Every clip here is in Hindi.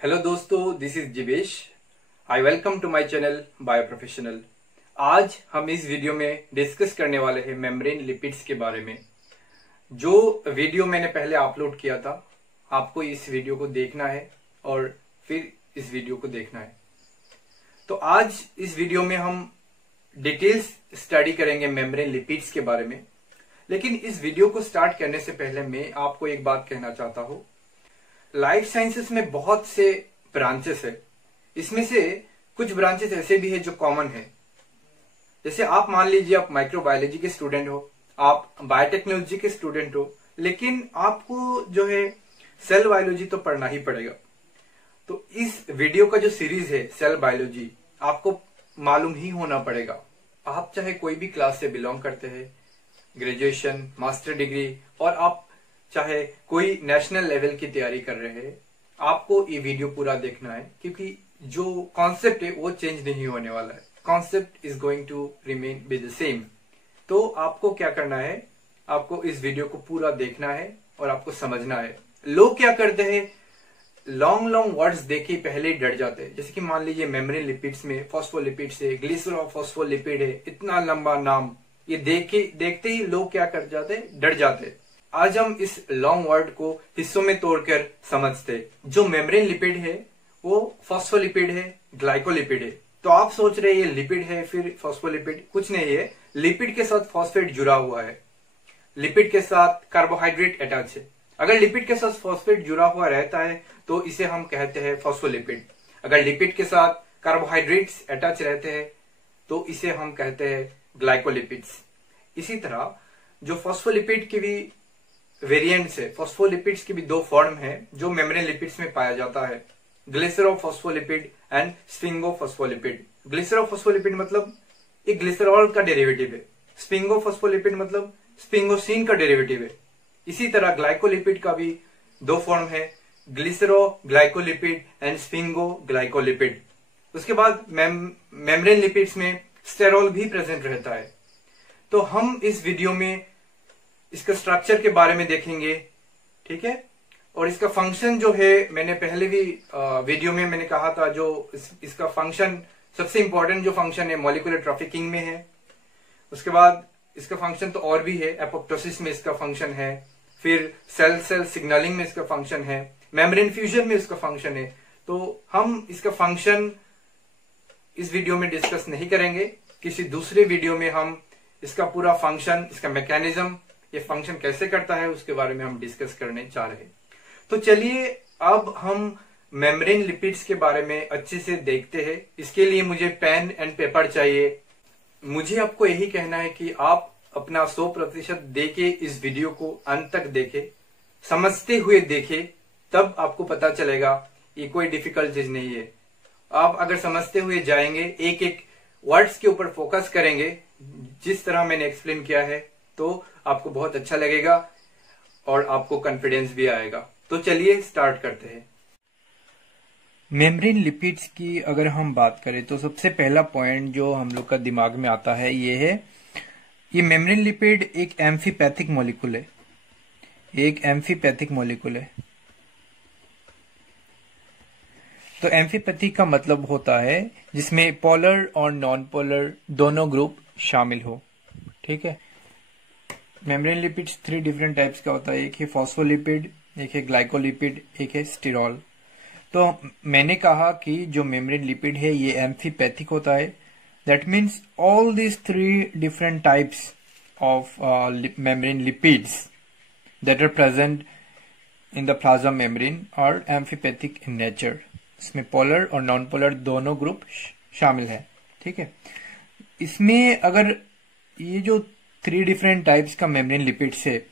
हेलो दोस्तों, this is Jivesh. I welcome to my channel bio professional. आज हम इस वीडियो में डिस्कस करने वाले हैं मेम्ब्रेन लिपिड्स के बारे में। जो वीडियो मैंने पहले अपलोड किया था, आपको इस वीडियो को देखना है और फिर इस वीडियो को देखना है। तो आज इस वीडियो में हम डिटेल्स स्टडी करेंगे मेम्ब्रेन लिपिड्स के बारे में। लेकिन इस वीडियो को स्टार्ट करने से पहले मैं आपको एक बात कहना चाहता हूं। लाइफ साइंसेस में बहुत से ब्रांचेस है। इसमें से कुछ ब्रांचेस ऐसे भी है जो कॉमन है। जैसे आप मान लीजिए आप माइक्रोबायोलॉजी के स्टूडेंट हो, आप बायोटेक्नोलॉजी के स्टूडेंट हो, लेकिन आपको जो है सेल बायोलॉजी तो पढ़ना ही पड़ेगा। तो इस वीडियो का जो सीरीज है सेल बायोलॉजी, आपको मालूम ही होना पड़ेगा। आप चाहे कोई भी क्लास से बिलोंग करते हैं, ग्रेजुएशन, मास्टर डिग्री, और आप चाहे कोई नेशनल लेवल की तैयारी कर रहे हैं, आपको ये वीडियो पूरा देखना है, क्योंकि जो कॉन्सेप्ट है वो चेंज नहीं होने वाला है। Concept is going to remain be the same. तो आपको क्या करना है, आपको इस वीडियो को पूरा देखना है और आपको समझना है। लोग क्या करते हैं, लॉन्ग लॉन्ग वर्ड्स देखे पहले ही डर जाते हैं। जैसे कि मान लीजिए मेम्ब्रेन लिपिड्स में फॉस्फोलिपिड्स है, ग्लिसरोफॉस्फोलिपिड है, इतना लंबा नाम, ये देखते ही लोग क्या कर जाते हैं, डर जाते हैं। आज हम इस लॉन्ग वर्ड को हिस्सों में तोड़कर समझते। जो मेम्ब्रेन लिपिड है वो फॉस्फोलिपिड है, ग्लाइकोलिपिड है। तो आप सोच रहे हैं ये लिपिड है फिर फॉस्फोलिपिड, कुछ नहीं है। लिपिड के साथ फॉस्फेट जुड़ा हुआ है, लिपिड के साथ कार्बोहाइड्रेट अटैच है। अगर लिपिड के साथ फॉस्फेट जुड़ा हुआ रहता है तो इसे हम कहते हैं फॉस्फोलिपिड। अगर लिपिड के साथ कार्बोहाइड्रेट्स अटैच रहते हैं तो इसे हम कहते हैं ग्लाइकोलिपिड्स। इसी तरह जो फॉस्फोलिपिड की भी वेरिएंट्स है, फॉस्फोलिपिड्स की भी दो फॉर्म है जो मेम्ब्रेन लिपिड्स में पाया जाता है, ग्लिसरोफॉस्फोलिपिड एंड स्फिंगोफॉस्फोलिपिड। ग्लिसरोफॉस्फोलिपिड मतलब ये ग्लिसरॉल का डेरिवेटिव है, स्फिंगोफॉस्फोलिपिड मतलब स्फिंगोसिन का डेरिवेटिव है। इसी तरह ग्लाइकोलिपिड का भी दो फॉर्म है, ग्लिसरो ग्लाइकोलिपिड एंड स्फिंगो ग्लाइकोलिपिड। उसके बाद मेम्ब्रेन लिपिड्स में स्टेरॉल भी प्रेजेंट रहता है। तो हम इस वीडियो में इसका स्ट्रक्चर के बारे में देखेंगे, ठीक है। और इसका फंक्शन जो है, मैंने पहले भी वीडियो में मैंने कहा था, जो इसका फंक्शन सबसे इंपॉर्टेंट जो फंक्शन है मॉलिक्यूलर ट्रैफिकिंग में है। उसके बाद इसका फंक्शन तो और भी है, एपोप्टोसिस में इसका फंक्शन है, फिर सेल सेल सिग्नलिंग में इसका फंक्शन है, मेम्ब्रेन फ्यूजन में इसका फंक्शन है। तो हम इसका फंक्शन इस वीडियो में डिस्कस नहीं करेंगे। किसी दूसरे वीडियो में हम इसका पूरा फंक्शन, इसका मैकेनिज्म, ये फंक्शन कैसे करता है, उसके बारे में हम डिस्कस करने जा रहे हैं। तो चलिए अब हम मेम्ब्रेन लिपिड्स के बारे में अच्छे से देखते हैं। इसके लिए मुझे पेन एंड पेपर चाहिए। मुझे आपको यही कहना है कि आप अपना 100% देके इस वीडियो को अंत तक देखें, समझते हुए देखें, तब आपको पता चलेगा ये कोई डिफिकल्ट चीज नहीं है। आप अगर समझते हुए जाएंगे, एक एक वर्ड्स के ऊपर फोकस करेंगे जिस तरह मैंने एक्सप्लेन किया है, तो आपको बहुत अच्छा लगेगा और आपको कॉन्फिडेंस भी आएगा। तो चलिए स्टार्ट करते हैं। मेम्ब्रेन लिपिड्स की अगर हम बात करें तो सबसे पहला पॉइंट जो हम लोग का दिमाग में आता है ये है, ये मेम्ब्रेन लिपिड एक एम्फीपैथिक मॉलिक्यूल है, एक एम्फीपैथिक मॉलिक्यूल है। तो एम्फीपैथी का मतलब होता है जिसमें पोलर और नॉन पोलर दोनों ग्रुप शामिल हो, ठीक है। मेम्ब्रेन लिपिड्स 3 डिफरेंट टाइप्स का होता है, एक है फॉस्फोलिपिड, एक है ग्लाइकोलिपिड, एक है स्टिरॉल। तो मैंने कहा कि जो मेम्ब्रेन लिपिड है ये एम्फीपैथिक होता है। That means all these 3 different types of membrane lipids that are present in the plasma membrane are amphipathic in nature. इसमें पोलर और नॉन पोलर दोनों ग्रुप शामिल है, ठीक है। इसमें अगर ये जो 3 डिफरेंट टाइप्स का मेम्ब्रेन लिपिड्स है,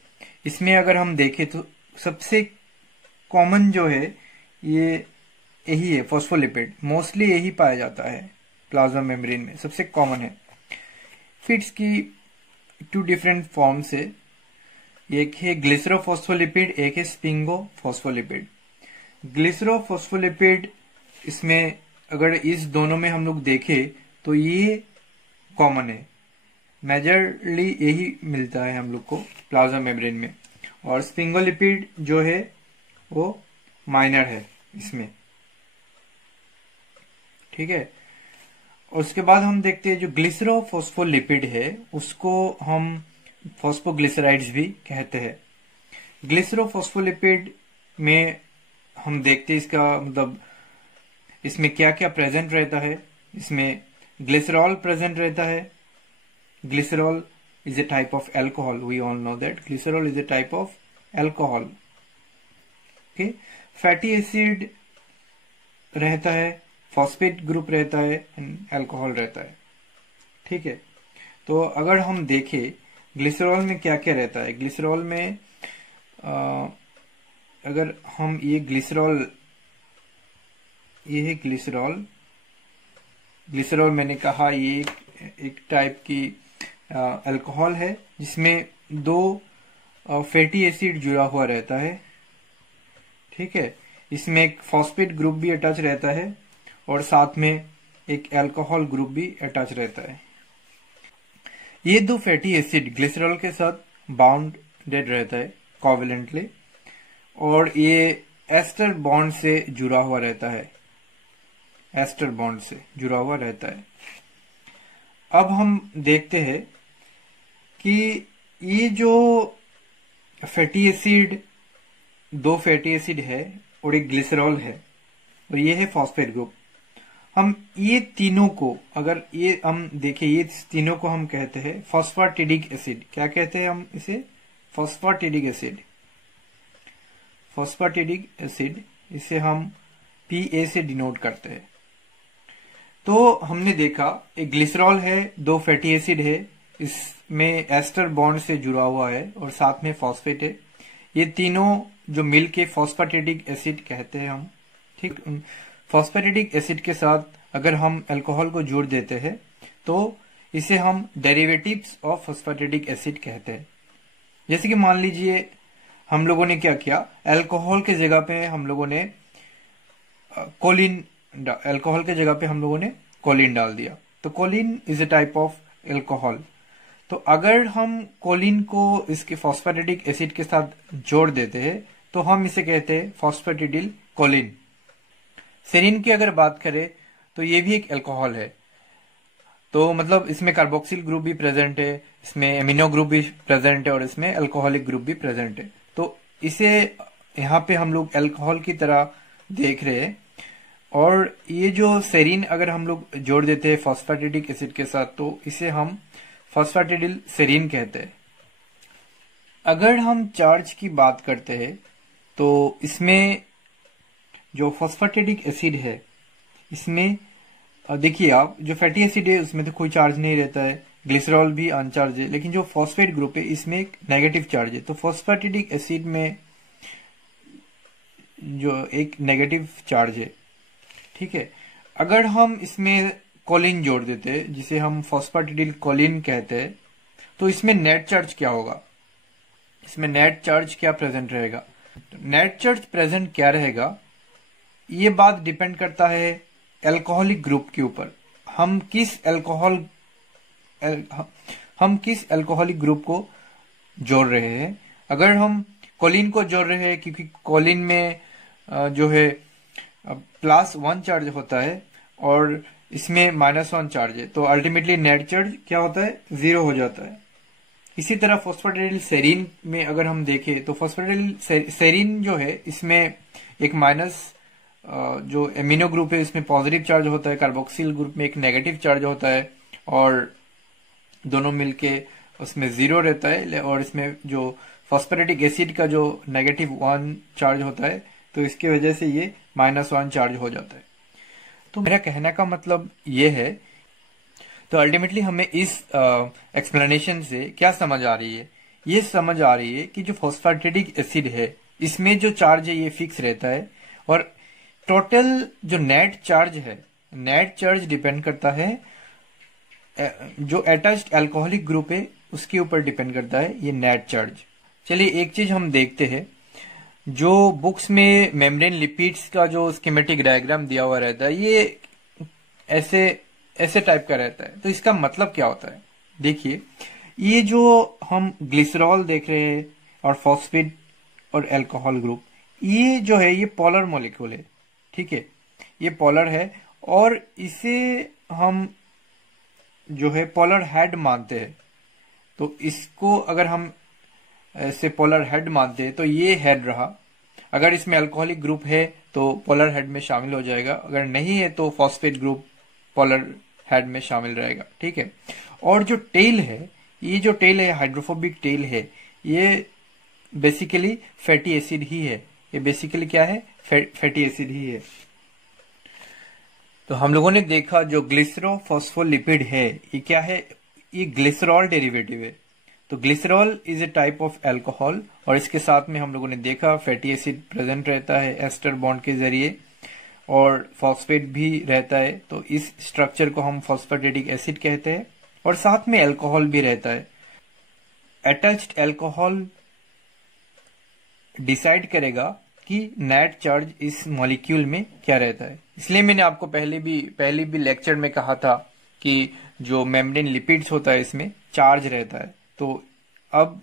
इसमें अगर हम देखें तो सबसे कॉमन जो है ये यही है, फॉस्फोलिपिड। मोस्टली यही पाया जाता है प्लाज्मा मेम्ब्रेन में, सबसे कॉमन है। फिर इसकी 2 डिफरेंट फॉर्म्स है, एक है ग्लिसरोफॉस्फोलिपिड, एक है स्फिंगोफॉस्फोलिपिड। ग्लिसरोफॉस्फोलिपिड, इसमें अगर इस दोनों में हम लोग देखें तो ये कॉमन है, मेजरली यही मिलता है हम लोग को प्लाज्मा मेम्ब्रेन में। और स्फिंगोलिपिड जो है वो माइनर है इसमें, ठीक है। उसके बाद हम देखते हैं जो ग्लिसरोफॉस्फोलिपिड है उसको हम फॉस्फोग्लिसराइड्स भी कहते हैं। ग्लिसरोफॉस्फोलिपिड में हम देखते हैं इसका मतलब इसमें क्या क्या प्रेजेंट रहता है। इसमें ग्लिसरॉल प्रेजेंट रहता है। Glycerol is a type of alcohol. We all know that glycerol is a type of alcohol. Okay, fatty acid रहता है, फॉस्फेट ग्रुप रहता है एंड अल्कोहल रहता है। ठीक है, तो अगर हम देखें ग्लिसरॉल में क्या क्या रहता है। ग्लिसरॉल में अगर हम ये ग्लिसरॉल, ये है ग्लिसरॉल। ग्लिसरॉल मैंने कहा ये एक टाइप की अल्कोहल है जिसमें दो फैटी एसिड जुड़ा हुआ रहता है। ठीक है, इसमें एक फॉस्फेट ग्रुप भी अटैच रहता है और साथ में एक अल्कोहल ग्रुप भी अटैच रहता है। ये दो फैटी एसिड ग्लिसरॉल के साथ बाउंडेड रहता है कोवेलेंटली और ये एस्टर बॉन्ड से जुड़ा हुआ रहता है। एस्टर बॉन्ड से जुड़ा हुआ रहता है। अब हम देखते हैं कि ये जो फैटी एसिड, दो फैटी एसिड है और एक ग्लिसरॉल है और ये है फॉस्फेट ग्रुप। हम ये तीनों को अगर ये हम देखें, ये तीनों को हम कहते हैं फॉस्फेटिडिक एसिड। क्या कहते हैं हम इसे? Phosphatidic acid. फॉस्फेटिडिक एसिड, इसे हम PA से डिनोट करते हैं। तो हमने देखा एक ग्लिसरॉल है, दो फैटी एसिड है, इसमें एस्टर बॉन्ड से जुड़ा हुआ है और साथ में फॉस्फेट है। ये तीनों जो मिलके फॉस्फेटिडिक एसिड कहते हैं हम। ठीक, फॉस्फेटिडिक एसिड के साथ अगर हम अल्कोहल को जोड़ देते हैं तो इसे हम डेरिवेटिव्स ऑफ फॉस्फेटिडिक एसिड कहते हैं। जैसे कि मान लीजिए हम लोगों ने क्या किया, अल्कोहल के जगह पे हम लोगों ने कोलिन, अल्कोहल के जगह पे हम लोगों ने कोलिन डाल दिया, तो choline is a type of alcohol. तो अगर हम कोलिन को इसके फॉस्फेटिडिक एसिड के साथ जोड़ देते हैं तो हम इसे कहते हैं फॉस्फेटिडिल कोलिन। सेरिन की अगर बात करें तो ये भी एक अल्कोहल है। तो मतलब इसमें कार्बोक्सिल ग्रुप भी प्रेजेंट है, इसमें एमिनो ग्रुप भी प्रेजेंट है और इसमें अल्कोहलिक ग्रुप भी प्रेजेंट है। तो इसे यहाँ पे हम लोग अल्कोहल की तरह देख रहे हैं। और ये जो सेरिन अगर हम लोग जोड़ देते हैं फॉस्फेटिडिक एसिड के साथ तो इसे हम फॉस्फेटिडिल सेरिन कहते हैं। अगर हम चार्ज की बात करते हैं तो इसमें जो फॉस्फेटिडिक एसिड है इसमें देखिए आप, जो फैटी एसिड है उसमें तो कोई चार्ज नहीं रहता है, ग्लिसरॉल भी अनचार्ज है, लेकिन जो फॉस्फेट ग्रुप है इसमें एक नेगेटिव चार्ज है। तो फॉस्फेटिडिक एसिड में जो एक नेगेटिव चार्ज है। ठीक है, अगर हम इसमें कोलिन जोड़ देते हैं जिसे हम फॉस्फेटिडिल कोलिन कहते हैं तो इसमें नेट चार्ज क्या होगा? इसमें नेट चार्ज क्या प्रेजेंट रहेगा? नेट चार्ज प्रेजेंट क्या रहेगा ये बात डिपेंड करता है अल्कोहलिक ग्रुप के ऊपर। हम किस अल्कोहलिक ग्रुप को जोड़ रहे हैं। अगर हम कोलिन को जोड़ रहे हैं क्योंकि कोलिन में जो है +1 चार्ज होता है और इसमें -1 चार्ज है, तो अल्टीमेटली नेट चार्ज क्या होता है? 0 हो जाता है। इसी तरह फॉस्फेटिडिल सेरिन में अगर हम देखें तो फॉस्फेटिडिल सेरिन जो है इसमें एक माइनस जो एमिनो ग्रुप है इसमें पॉजिटिव चार्ज होता है, कार्बोक्सिल ग्रुप में एक नेगेटिव चार्ज होता है और दोनों मिलके उसमें 0 रहता है। और इसमें जो फॉस्फेटिडिक एसिड का जो -1 चार्ज होता है तो इसकी वजह से ये -1 चार्ज हो जाता है। तो मेरा कहने का मतलब ये है, तो अल्टीमेटली हमें इस एक्सप्लेनेशन से क्या समझ आ रही है? ये समझ आ रही है कि जो फॉस्फेटिडिक एसिड है इसमें जो चार्ज है ये फिक्स रहता है और टोटल जो नेट चार्ज है, नेट चार्ज डिपेंड करता है जो अटैच्ड अल्कोहलिक ग्रुप है उसके ऊपर डिपेंड करता है ये नेट चार्ज। चलिए एक चीज हम देखते हैं, जो बुक्स में मेम्ब्रेन लिपिड्स का जो स्कीमेटिक डायग्राम दिया हुआ रहता है ये ऐसे टाइप का रहता है। तो इसका मतलब क्या होता है? देखिए, ये जो हम ग्लिसरॉल देख रहे हैं और फॉस्फेट और अल्कोहल ग्रुप, ये जो है ये पोलर मॉलिक्यूल है। ठीक है, ये पोलर है और इसे हम जो है पोलर हेड मानते हैं। तो इसको अगर हम ऐसे पोलर हेड मानते हैं तो ये हेड रहा। अगर इसमें अल्कोहलिक ग्रुप है तो पोलर हेड में शामिल हो जाएगा, अगर नहीं है तो फॉस्फेट ग्रुप पोलर हेड में शामिल रहेगा। ठीक है। और जो टेल है, ये जो टेल है, हाइड्रोफोबिक टेल है, ये बेसिकली फैटी एसिड ही है। ये बेसिकली क्या है? फैटी एसिड ही है। तो हम लोगों ने देखा जो ग्लिसरोफॉस्फोलिपिड है, ये क्या है? ये ग्लिसरॉल डेरिवेटिव है। तो glycerol is a type of alcohol, और इसके साथ में हम लोगों ने देखा फैटी एसिड प्रेजेंट रहता है एस्टर बॉन्ड के जरिए, और फॉस्फेट भी रहता है। तो इस स्ट्रक्चर को हम फॉस्फेटेटिक एसिड कहते हैं, और साथ में अल्कोहल भी रहता है। अटैच्ड अल्कोहल डिसाइड करेगा कि नेट चार्ज इस मॉलिक्यूल में क्या रहता है। इसलिए मैंने आपको पहले भी लेक्चर में कहा था कि जो मेम्ब्रेन लिपिड्स होता है इसमें चार्ज रहता है। तो अब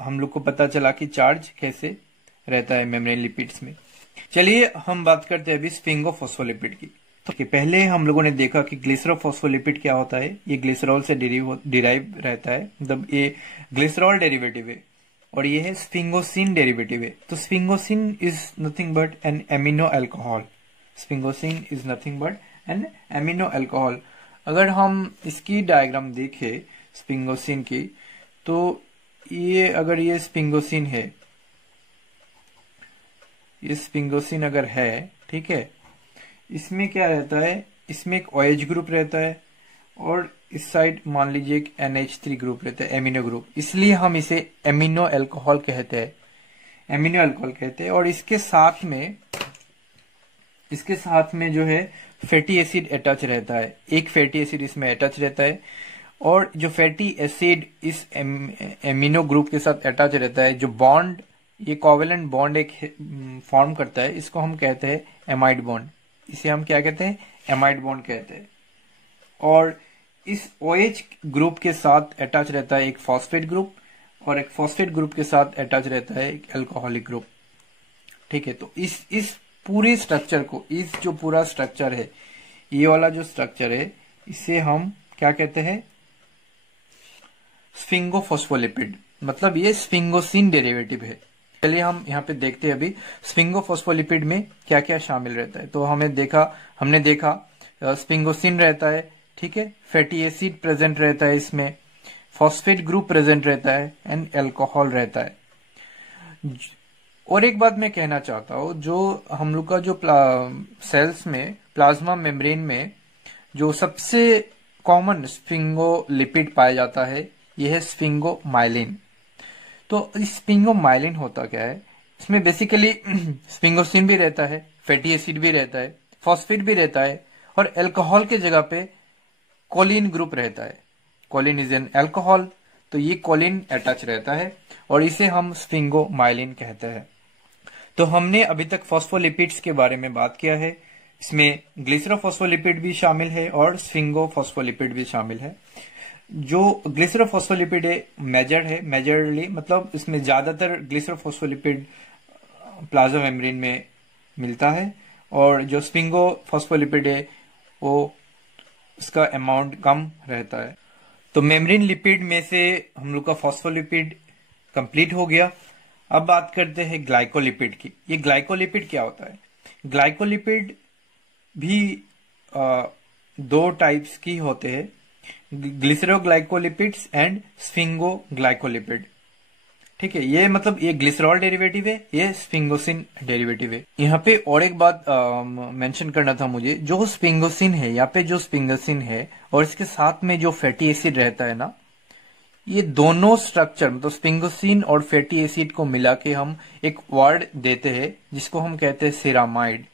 हम लोग को पता चला कि चार्ज कैसे रहता है मेम्ब्रेन लिपिड्स में। चलिए हम बात करते हैं अभी स्फिंगोफॉस्फोलिपिड की। तो पहले हम लोगों ने देखा कि ग्लिसरोफॉस्फोलिपिड क्या होता है। ये ग्लिसरॉल से डिराइव रहता है, मतलब ये ग्लिसरॉल डेरिवेटिव है, और ये है स्फिंगोसिन डेरिवेटिव है। तो sphingosine is nothing but an amino alcohol. Sphingosine is nothing but an amino alcohol. अगर हम इसकी डायग्राम देखें स्फिंगोसिन की, तो ये अगर ये स्फिंगोसिन है, ये स्फिंगोसिन अगर है, ठीक है, इसमें क्या रहता है? इसमें एक OH ग्रुप रहता है, और इस साइड मान लीजिए एक NH3 ग्रुप रहता है, एमिनो ग्रुप। इसलिए हम इसे एमिनो अल्कोहल कहते हैं, एमिनो अल्कोहल कहते हैं। और इसके साथ में जो है फैटी एसिड अटैच रहता है। एक फैटी एसिड इसमें अटैच रहता है, और जो फैटी एसिड इस एमिनो ग्रुप के साथ अटैच रहता है, जो बॉन्ड, ये कोवेलेंट बॉन्ड एक फॉर्म करता है, इसको हम कहते हैं एमाइड बॉन्ड। इसे हम क्या कहते हैं? एमाइड बॉन्ड कहते हैं। और इस OH ग्रुप के साथ अटैच रहता है एक फॉस्फेट ग्रुप, और एक फॉस्फेट ग्रुप के साथ अटैच रहता है एक अल्कोहलिक ग्रुप। ठीक है। तो इस पूरे स्ट्रक्चर को, इस जो पूरा स्ट्रक्चर है, ये वाला जो स्ट्रक्चर है, इसे हम क्या कहते हैं? स्फिंगोफॉस्फोलिपिड। मतलब ये स्फिंगोसिन डेरिवेटिव है। चलिए हम यहाँ पे देखते हैं अभी स्फिंगोफॉस्फोलिपिड में क्या क्या शामिल रहता है। तो हमने देखा स्फिंगोसिन रहता है, ठीक है, फैटी एसिड प्रेजेंट रहता है, इसमें फॉस्फेट ग्रुप प्रेजेंट रहता है, एंड अल्कोहल रहता है। और एक बात मैं कहना चाहता हूं, जो हम लोग का जो सेल्स में, प्लाज्मा मेम्ब्रेन में जो सबसे कॉमन स्फिंगोलिपिड पाया जाता है, यह है स्फिंगोमाइलिन। तो स्फिंगोमाइलिन होता क्या है? इसमें बेसिकली स्फिंगोसिन भी रहता है, फैटी एसिड भी रहता है, फॉस्फेट भी रहता है, और अल्कोहल के जगह पे कोलिन ग्रुप रहता है। कोलिन इज एन अल्कोहल, तो ये कोलिन अटैच रहता है, और इसे हम स्फिंगोमाइलिन कहते हैं। तो हमने अभी तक फॉस्फोलिपिड्स के बारे में बात किया है। इसमें ग्लिसरोफॉस्फोलिपिड भी शामिल है और स्फिंगोफॉस्फोलिपिड भी शामिल है। जो ग्लिसरोफॉस्फोलिपिड है मेजरली, मतलब इसमें ज्यादातर ग्लिसरोफॉस्फोलिपिड प्लाज्मा मेम्ब्रेन में मिलता है, और जो स्फिंगोफॉस्फोलिपिड है वो उसका अमाउंट कम रहता है। तो मेम्ब्रेन लिपिड में से हम लोग का फॉस्फोलिपिड कंप्लीट हो गया। अब बात करते हैं ग्लाइकोलिपिड की। ये ग्लाइकोलिपिड क्या होता है? ग्लाइकोलिपिड भी दो टाइप्स की होते हैं, ग्लिसरोग्लाइकोलिपिड्स एंड स्फिंगोग्लाइकोलिपिड। ठीक है, ये मतलब ये ग्लिसरॉल डेरिवेटिव है, ये स्फिंगोसिन डेरिवेटिव है। यहाँ पे और एक बात मेंशन करना था मुझे, जो स्फिंगोसिन है, यहाँ पे जो स्फिंगोसिन है और इसके साथ में जो फैटी एसिड रहता है ना, ये दोनों स्ट्रक्चर मतलब स्फिंगोसिन और फैटी एसिड को मिला के हम एक वर्ड देते हैं जिसको हम कहते हैं सिरामाइड।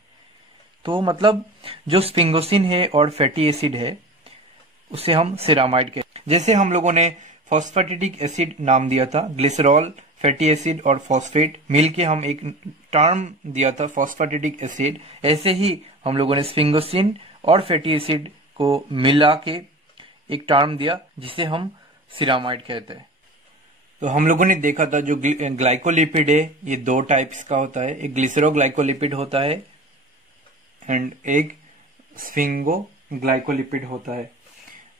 तो मतलब जो स्फिंगोसिन है और फैटी एसिड है उसे हम सिरामाइड कहते हैं। जैसे हम लोगों ने फॉस्फेटिक एसिड नाम दिया था, ग्लिसरॉल, फैटी एसिड और फॉस्फेट मिलके हम एक टर्म दिया था फॉस्फेटिक एसिड, ऐसे ही हम लोगों ने स्फिंगोसिन और फैटी एसिड को मिला के एक टर्म दिया जिसे हम सिरामाइड कहते हैं। तो हम लोगों ने देखा था जो ग्लाइकोलिपिड है ये दो टाइप्स का होता है, एक ग्लिसरोग्लाइकोलिपिड होता है एंड एक स्फिंगोग्लाइकोलिपिड होता है।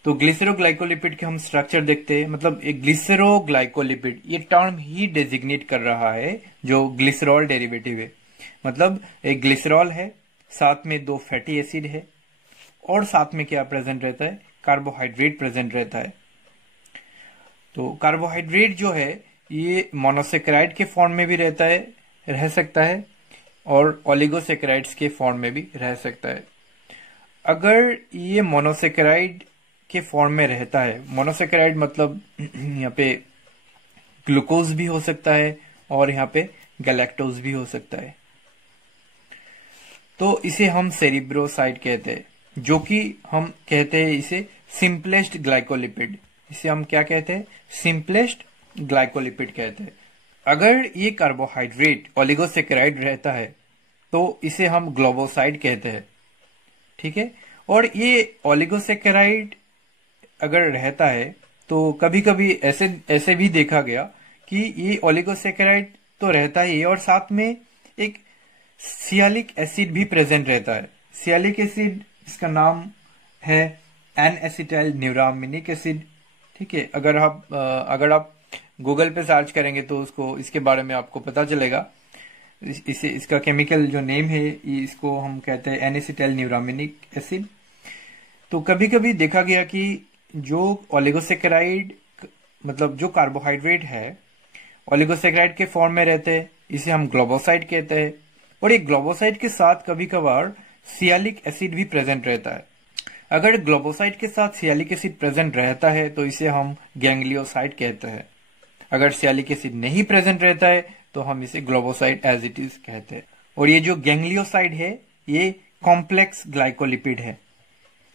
तो ग्लिसरोग्लाइकोलिपिड के हम स्ट्रक्चर देखते हैं, मतलब एक ग्लिसरोग्लाइकोलिपिड ये टर्म ही डेजिग्नेट कर रहा है जो ग्लिसरॉल डेरिवेटिव है। मतलब एक ग्लिसरॉल है, साथ में 2 फैटी एसिड है और साथ में क्या प्रेजेंट रहता है, कार्बोहाइड्रेट प्रेजेंट रहता है। तो कार्बोहाइड्रेट जो है ये मोनोसेकेराइड के फॉर्म में भी रह सकता है और ओलिगोसेकेराइड्स के फॉर्म में भी रह सकता है। अगर ये मोनोसेकेराइड के फॉर्म में रहता है, मोनोसेकेराइड मतलब यहाँ पे ग्लूकोज भी हो सकता है और यहाँ पे गैलेक्टोज भी हो सकता है, तो इसे हम सेरिब्रोसाइड कहते हैं, जो कि हम कहते हैं इसे सिंपलेस्ट ग्लाइकोलिपिड। इसे हम क्या कहते हैं, सिंपलेस्ट ग्लाइकोलिपिड कहते हैं। अगर ये कार्बोहाइड्रेट ओलिगोसेकेराइड रहता है तो इसे हम ग्लोबोसाइड कहते हैं, ठीक है। और ये ओलिगोसेकेराइड अगर रहता है तो कभी कभी ऐसे भी देखा गया कि ये ओलिगोसेकेराइड तो रहता ही है और साथ में एक सियालिक एसिड भी प्रेजेंट रहता है। सियालिक एसिड, इसका नाम है एन एसिटाइल न्यूरामिनिक एसिड, ठीक है। अगर आप गूगल पे सर्च करेंगे तो इसके बारे में आपको पता चलेगा। इसका केमिकल जो नेम है इसको हम कहते हैं एन एसिटाइल न्यूरामिनिक एसिड। तो कभी कभी देखा गया कि जो ओलिगोसेकेराइड मतलब जो कार्बोहाइड्रेट है ओलिगोसेकेराइड के फॉर्म में रहते हैं, इसे हम ग्लोबोसाइड कहते हैं। और एक ग्लोबोसाइड के साथ कभी कभार सियालिक एसिड भी प्रेजेंट रहता है। अगर ग्लोबोसाइड के साथ सियालिक एसिड प्रेजेंट रहता है तो इसे हम गैंग्लियोसाइड कहते हैं। अगर सियालिक एसिड नहीं प्रेजेंट रहता है तो हम इसे ग्लोबोसाइड एज इट इज कहते हैं। और ये जो गैंग्लियोसाइड है ये कॉम्प्लेक्स ग्लाइकोलिपिड है,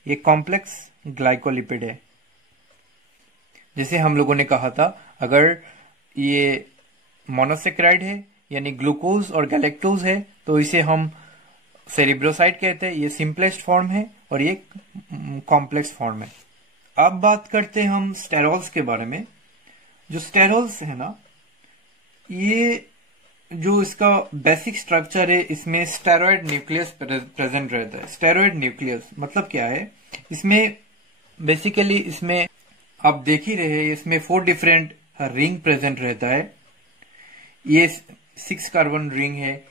ये कॉम्प्लेक्स ग्लाइकोलिपिड है। जैसे हम लोगों ने कहा था, अगर ये मोनोसेकेराइड है यानी ग्लूकोज और गैलेक्टोज है तो इसे हम सेरिब्रोसाइड कहते हैं, ये सिंपलेस्ट फॉर्म है और ये कॉम्प्लेक्स फॉर्म है। अब बात करते हैं हम स्टेरॉल्स के बारे में। जो स्टेरॉल्स है ना, ये जो इसका बेसिक स्ट्रक्चर है इसमें स्टेरॉइड न्यूक्लियस प्रेजेंट रहता है। स्टेरॉइड न्यूक्लियस मतलब क्या है, इसमें बेसिकली इसमें आप देख ही रहे हैं, इसमें 4 डिफरेंट रिंग प्रेजेंट रहता है। ये 6 कार्बन रिंग है,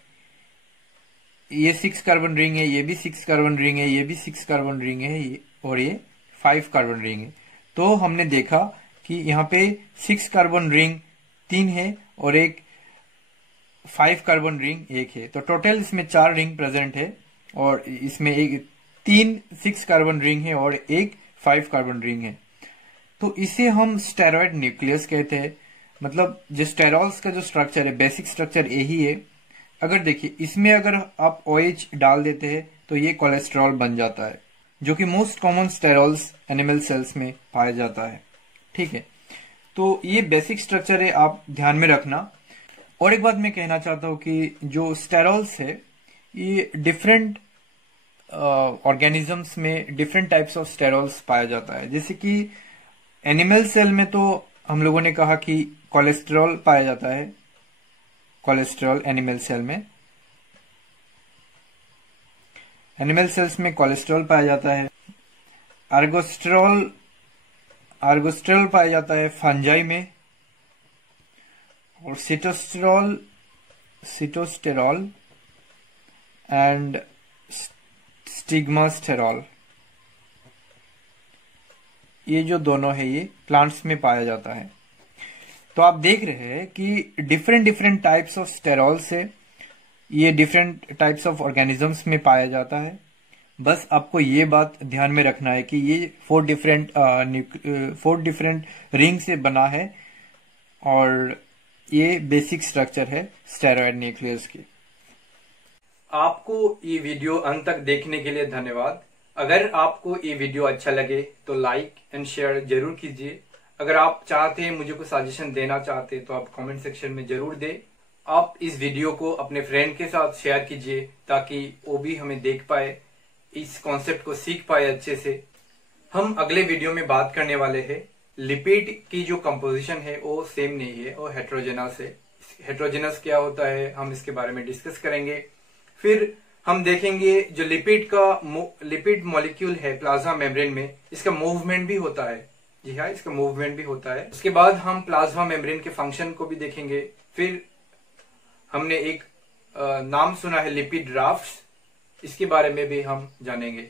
ये 6 कार्बन रिंग है, ये भी 6 कार्बन रिंग है, ये भी 6 कार्बन रिंग है और ये 5 कार्बन रिंग है। तो हमने देखा कि यहाँ पे 6 कार्बन रिंग 3 है और एक 5 कार्बन रिंग 1 है। तो टोटल इसमें 4 रिंग प्रेजेंट है और इसमें 3 6 कार्बन रिंग है और एक 5 कार्बन रिंग है। तो इसे हम स्टेरॉइड न्यूक्लियस कहते हैं। मतलब जो स्टेरॉल्स का जो स्ट्रक्चर है, बेसिक स्ट्रक्चर यही है। अगर देखिए इसमें अगर आप OH डाल देते हैं तो ये कोलेस्ट्रॉल बन जाता है, जो कि most common sterols animal cells में पाया जाता है, ठीक है। तो ये बेसिक स्ट्रक्चर है, आप ध्यान में रखना। और एक बात मैं कहना चाहता हूं कि जो स्टेरॉल्स है ये डिफरेंट ऑर्गेनिजम्स में डिफरेंट टाइप्स ऑफ स्टेरॉल्स पाया जाता है। जैसे कि एनिमल सेल में तो हम लोगों ने कहा कि कोलेस्ट्रॉल पाया जाता है, कोलेस्ट्रॉल एनिमल सेल में, एनिमल सेल्स में कोलेस्ट्रॉल पाया जाता है। आर्गोस्ट्रॉल पाया जाता है फंजाई में, और सिटोस्टेरॉल एंड स्टिग्मास्टेरॉल, ये जो दोनों है ये प्लांट्स में पाया जाता है। तो आप देख रहे हैं कि डिफरेंट टाइप्स ऑफ स्टेरॉल्स है, ये डिफरेंट टाइप्स ऑफ ऑर्गेनिजम्स में पाया जाता है। बस आपको ये बात ध्यान में रखना है कि ये 4 डिफरेंट रिंग से बना है और ये बेसिक स्ट्रक्चर है स्टेरॉइड न्यूक्लियस की। आपको ये वीडियो अंत तक देखने के लिए धन्यवाद। अगर आपको ये वीडियो अच्छा लगे तो लाइक एंड शेयर जरूर कीजिए। अगर आप चाहते हैं, मुझे कोई सजेशन देना चाहते हैं तो आप कमेंट सेक्शन में जरूर दें। आप इस वीडियो को अपने फ्रेंड के साथ शेयर कीजिए ताकि वो भी हमें देख पाए, इस कॉन्सेप्ट को सीख पाए अच्छे से। हम अगले वीडियो में बात करने वाले हैं लिपिड की जो कंपोजिशन है वो सेम नहीं है, वो हेट्रोजेनस है। हेट्रोजेनस क्या होता है हम इसके बारे में डिस्कस करेंगे। फिर हम देखेंगे जो लिपिड मॉलिक्यूल है प्लाज्मा मेम्ब्रेन में, इसका मूवमेंट भी होता है। जी हाँ, इसका मूवमेंट भी होता है। उसके बाद हम प्लाज्मा मेम्ब्रेन के फंक्शन को भी देखेंगे। फिर हमने एक नाम सुना है लिपिड राफ्ट्स, इसके बारे में भी हम जानेंगे।